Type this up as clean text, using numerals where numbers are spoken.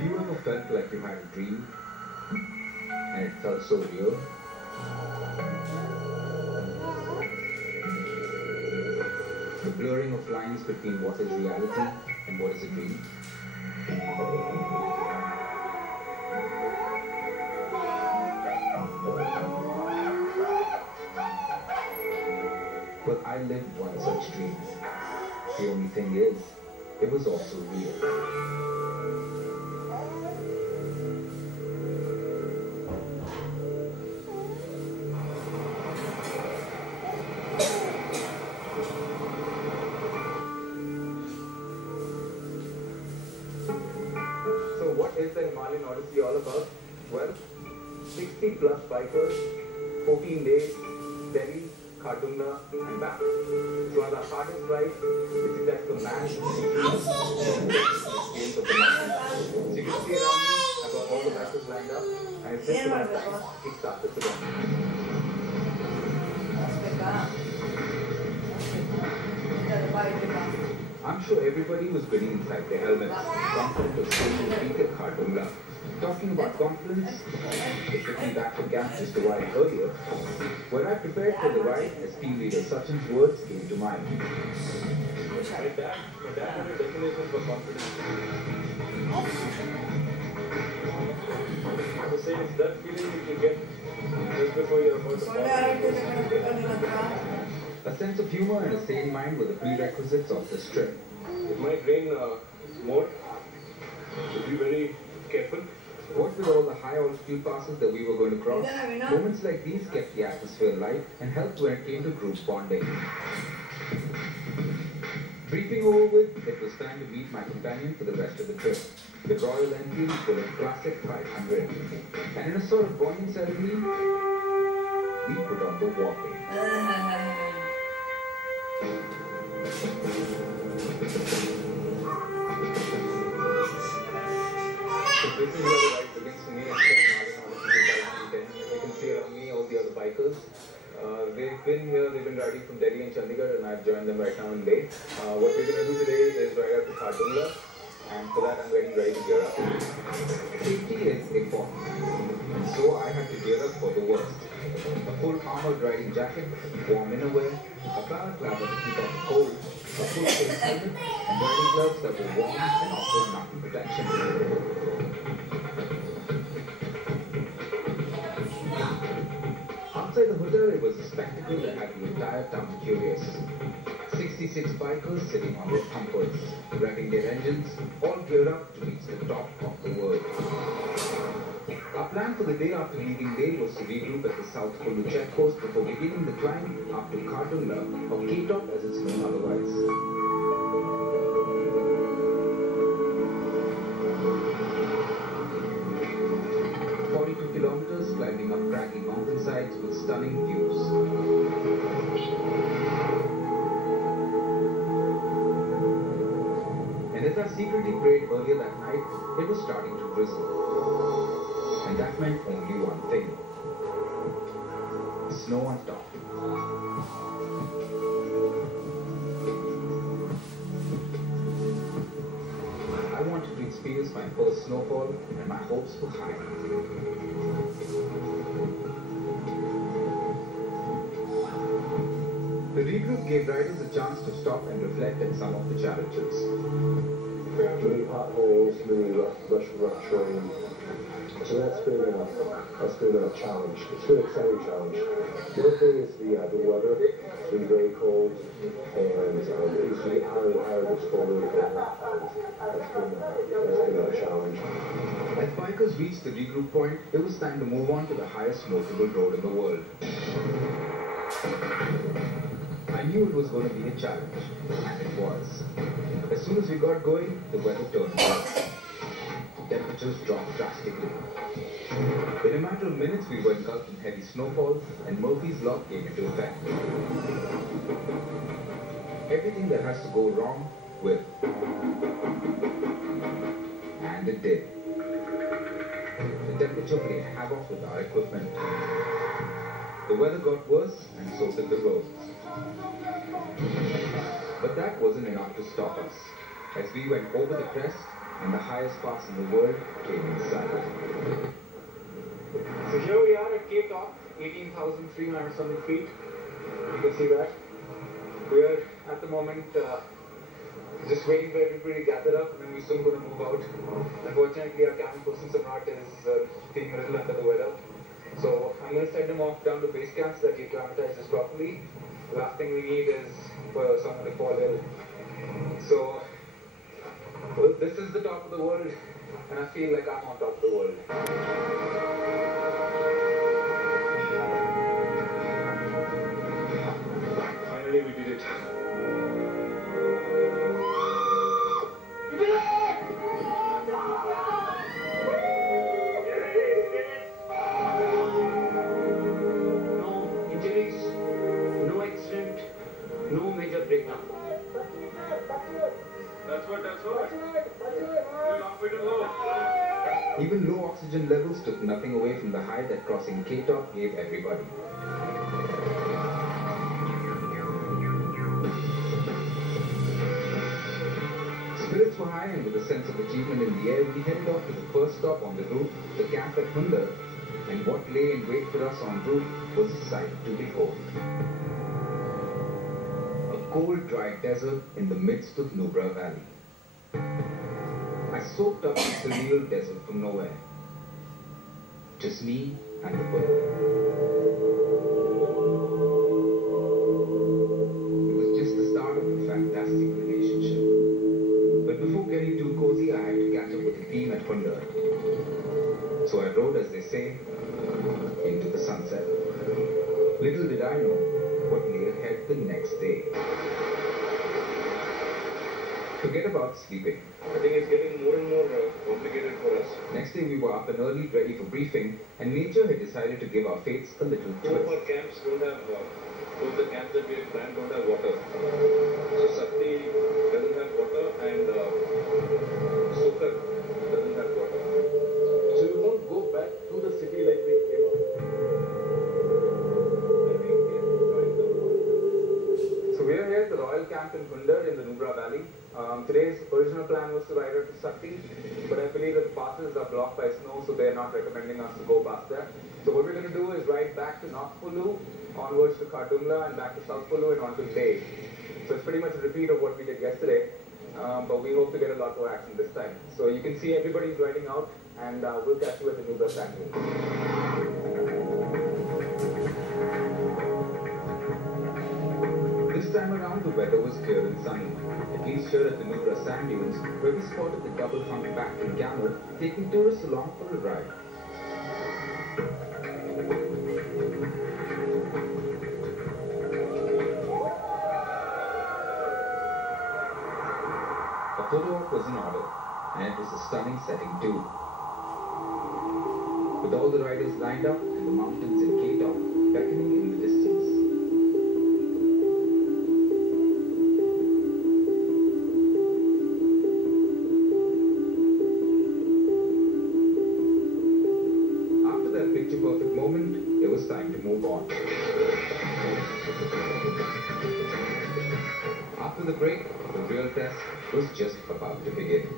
Have you ever felt like you had a dream and it felt so real? The blurring of lines between what is reality and what is a dream. Well, I lived one such dream. The only thing is, it was also real. So what is the Himalayan Odyssey all about? Well, 60 plus bikers, 14 days, Delhi, Khardungla and back. It's one of the hardest rides which tests the man experience of the mountain. So you can see around me, I've got all the bikers lined up and it's just about time to kickstart this event. I'm sure everybody was grinning inside their helmet, confident of staying in the peak at Khardungla. Talking about confidence, it took me back to camp just a while earlier. When I prepared for the ride, as team leader Sachin's words came to mind. My dad had a definition for confidence. I was saying it's that feeling you can get just before you're about to fall. A sense of humor and a sane mind were the prerequisites of this trip. It might rain more, so be very careful. What with all the high altitude passes that we were going to cross, moments like these kept the atmosphere light and helped when it came to group bonding. Briefing over with, it was time to meet my companion for the rest of the trip, the Royal Enfield Bullet Classic 500. And in a sort of bonding ceremony, we put on the walking. This is where the ride begins for me at Himalayan Odyssey 2010. You can see around me all the other bikers. They've been riding from Delhi and Chandigarh, and I've joined them right now in Leh. What we're going to do today is ride up to Khardungla, and for that I'm getting ready to gear up. Safety is important, and so I had to gear up for the worst. A full armored riding jacket, warm innerwear, a balaclava to keep out the cold, a full face helmet, and riding gloves that were warm and offered mountain protection. Outside the hotel, it was a spectacle that had the entire town curious. 66 bikers sitting on their thumpers, revving their engines, all geared up to reach the top of the world. Our plan for the day after leaving Leh was to regroup at the South Kullu checkpost before beginning the climb up to Khardungla, or K-Top as it's known otherwise. Kilometers climbing up craggy mountainsides with stunning views. And as our secretly prayed earlier that night, it was starting to drizzle. And that meant only one thing. Snow on top. I wanted to experience my first snowfall, and my hopes were high. The regroup gave riders a chance to stop and reflect at some of the challenges. Many potholes, many rough terrain. So that's been a challenge. It's been an exciting challenge. The other thing is the weather. It's been very cold, and it used to get higher and higher this colder. That's been a challenge. As bikers reached the regroup point, it was time to move on to the highest notable road in the world. I knew it was going to be a challenge, and it was. As soon as we got going, the weather turned warm. Temperatures dropped drastically. In a matter of minutes, we were engulfed in heavy snowfall, and Murphy's Law came into effect. Everything that has to go wrong will. And it did. The temperature played havoc with our equipment. The weather got worse, and so did the roads. But that wasn't enough to stop us. As we went over the crest, and the highest pass in the world came in sight. So here we are at K-Top, 18,300 something feet. You can see that. We are at the moment just waiting for everybody to gather up, and then we're soon going to move out. Unfortunately, our cabin person Samrat is feeling a little under the weather. So I'm going to send him off down to base camp so that he acclimatizes properly. The last thing we need is for someone to fall ill. So, well, this is the top of the world, and I feel like I'm on top of the world. Finally, we did it. No injuries, no accident, no major breakdown. That's what. Long way to go. Even low oxygen levels took nothing away from the high that crossing K-Top gave everybody. Spirits were high, and with a sense of achievement in the air, we headed off to the first stop on the route, the camp at Hundar, and what lay in wait for us en route was a sight to behold. A cold, dry desert in the midst of Nubra Valley. I soaked up the surreal desert from nowhere. Just me and the bird. It was just the start of a fantastic relationship. But before getting too cozy, I had to catch up with the team at Hundar. So I rode, as they say, into the sunset. Little did I know what lay ahead the next day. Forget about sleeping. I think it's getting more and more complicated for us. Next day we were up and early, ready for briefing, and nature had decided to give our fates a little Two of twist. our camps don't have, both the camps that we have planned don't have water. So Sakti doesn't have water and Sukhar doesn't have water. So we won't go back to the city like we came up. So we are here at the Royal Camp in Hundar in the Nubra Valley. Today's original plan was to ride out to Sakti, but I believe that the passes are blocked by snow, so they're not recommending us to go past there. So what we're going to do is ride back to North Pulu, onwards to Khardungla, and back to South Pulu and on to Day. So it's pretty much a repeat of what we did yesterday, but we hope to get a lot more action this time. So you can see everybody's riding out, and we'll catch you at the Nubra Sand Dunes. This time around, the weather was clear and sunny. At least here at the Nubra Sand Dunes, where we spotted the double humpback and camel taking tourists along for a ride. A photo op was in order, and it was a stunning setting too. With all the riders lined up and the mountains in K-Top beckoning in the distance. After that picture-perfect moment, it was time to move on. After the break, the real test was just about to begin.